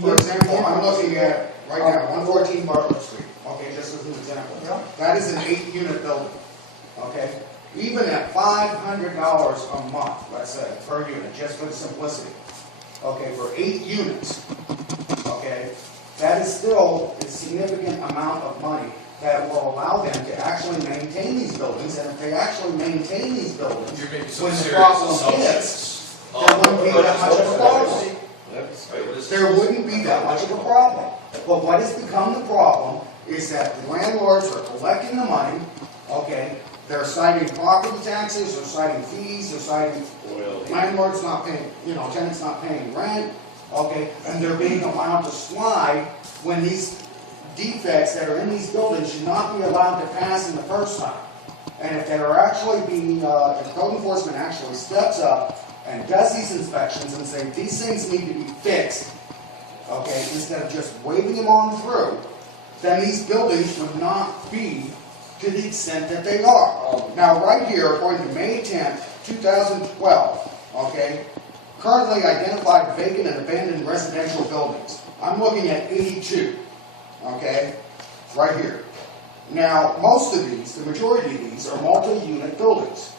For example, I'm looking at, right now, 114 Bartlett Street, okay, just as an example. Yeah. That is an 8-unit building, okay? Even at $500 a month, let's say, per unit, just for simplicity, okay, for 8 units, okay, that is still a significant amount of money that will allow them to actually maintain these buildings, and if they actually maintain these buildings, You're making some when the serious problem assumptions. hits, there wouldn't be that much of a problem. There wouldn't be that much of a problem. But what has become the problem is that the landlords are collecting the money, okay, they're citing property taxes, they're citing fees, they're citing landlords not paying, tenants not paying rent, okay, and they're being allowed to slide when these defects that are in these buildings should not be allowed to pass in the first time. And if they are actually being, if code enforcement actually steps up and does these inspections and say these things need to be fixed, okay, instead of just waving them on through, then these buildings would not be to the extent that they are. Now, right here, according to May 10th, 2012, okay, currently identified vacant and abandoned residential buildings. I'm looking at 82, okay, right here. Now, most of these, the majority of these, are multi-unit buildings.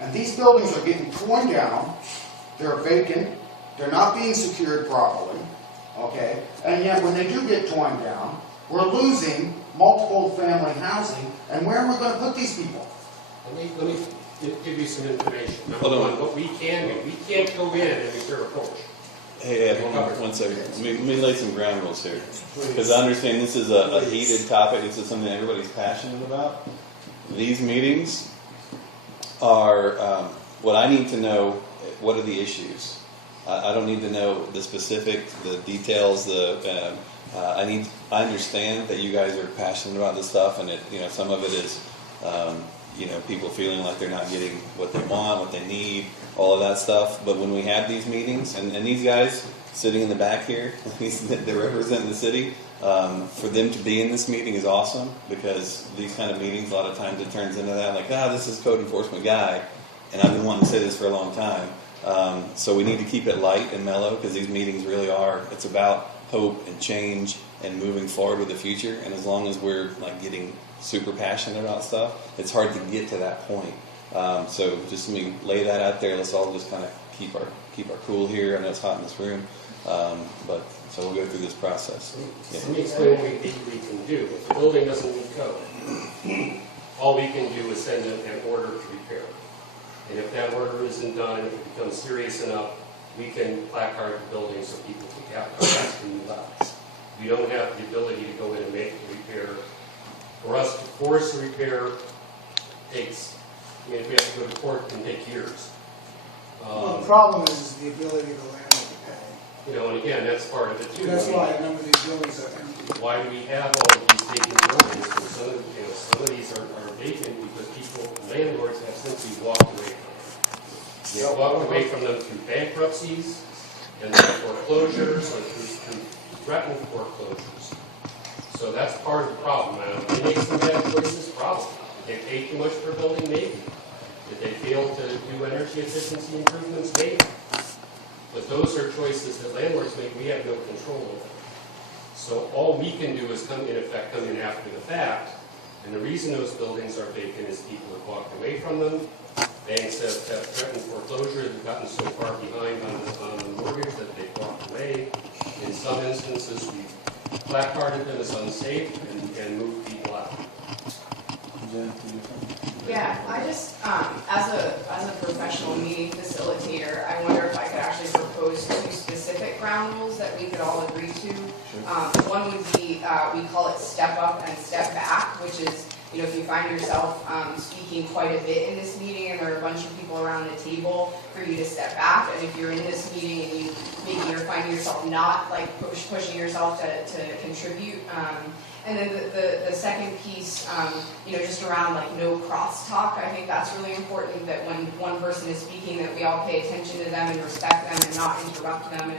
And these buildings are getting torn down, they're vacant, they're not being secured properly, okay? And yet, when they do get torn down, we're losing multiple family housing, and where are we going to put these people? Let me give you some information. Number one, what we can do, we can't go in and repair a porch. Hey, Ed, one second. Let me lay some ground rules here. Because I understand this is a heated topic. This is something that everybody's passionate about. These meetings are what I need to know. What are the issues? I don't need to know the specifics, the details. I understand that you guys are passionate about this stuff, and some of it is people feeling like they're not getting what they want, what they need, all of that stuff. But when we have these meetings, and these guys sitting in the back here, they're representing the city, for them to be in this meeting is awesome, because these kind of meetings, a lot of times it turns into that, like, this is code enforcement guy, and I've been wanting to say this for a long time. So we need to keep it light and mellow, because these meetings really are, it's about hope and change and moving forward with the future. And as long as we're getting super passionate about stuff, it's hard to get to that point. So just let me lay that out there. Let's all just kind of keep our cool here. I know it's hot in this room, but so we'll go through this process. Yeah. Let me explain what we legally can do. If the building doesn't meet code, all we can do is send an order to repair. And if that order isn't done, if it becomes serious enough, we can placard the building so people can move out. We don't have the ability to go in and make the repair. For us to force a repair takes, if we have to go to court, it can take years. Well, the problem is the ability of the landlord to pay. And again, that's part of it too. That's why a number of these buildings are empty. Why do we have all of these vacant buildings? And some of these are vacant because landlords have simply walked away from them. They walked away from them through bankruptcies and through foreclosures or through threatened foreclosures. So that's part of the problem. They make some bad choices, problem. Did they pay too much for a building? Maybe. Did they fail to do energy efficiency improvements? Maybe. But those are choices that landlords make. We have no control over. So all we can do is come in after the fact. And the reason those buildings are vacant is people have walked away from them. Banks have threatened foreclosure. They've gotten so far behind on the mortgage that they've walked away. In some instances, we've placarded them as unsafe and moved people out. Yeah, I just, as a professional meeting facilitator, I wonder if I could actually propose 2 specific ground rules that we could all agree to. One would be, we call it step up and step back, which is, if you find yourself speaking quite a bit in this meeting and there are a bunch of people around the table, for you to step back. And if you're in this meeting and you're finding yourself not pushing yourself to contribute. And then the second piece, just around no crosstalk. I think that's really important, that when one person is speaking, that we all pay attention to them and respect them and not interrupt them.